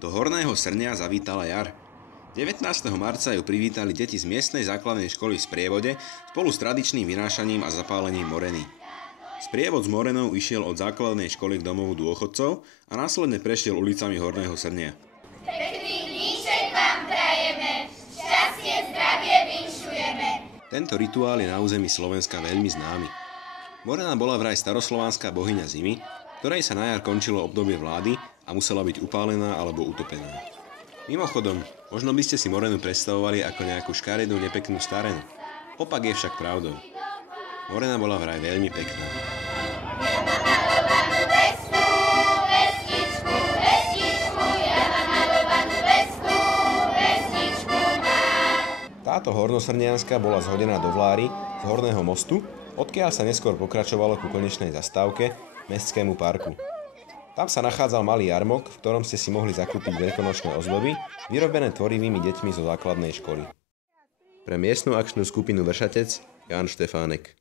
Do Horného Srnia zavítala jar. 19. marca ju privítali deti z miestnej základnej školy v Sprievode spolu s tradičným vynášaním a zapálením moreny. Sprievod s morenou išiel od základnej školy k domovu dôchodcov a následne prešiel ulicami Horného Srnia. Pekný dníček vám prajeme, šťastie, zdravie vinšujeme. Tento rituál je na území Slovenska veľmi známy. Morena bola vraj staroslovanská bohyňa zimy, ktorej sa na jar končilo obdobie vlády a musela byť upálená alebo utopená. Mimochodom, možno by ste si morenu predstavovali ako nejakú škaredú, nepeknú starenu. Opak je však pravdou. Morena bola vraj veľmi pekná. Táto hornosrnianska bola zhodená do Vláry z Horného mostu, odkiaľ sa neskôr pokračovalo ku konečnej zastávke, Mestskému parku. Tam sa nachádzal malý jarmok, v ktorom ste si mohli zakúpiť veľkonočné ozdoby, vyrobené tvorivými deťmi zo základnej školy. Pre miestnu akčnú skupinu Vršatec Ján Štefánek.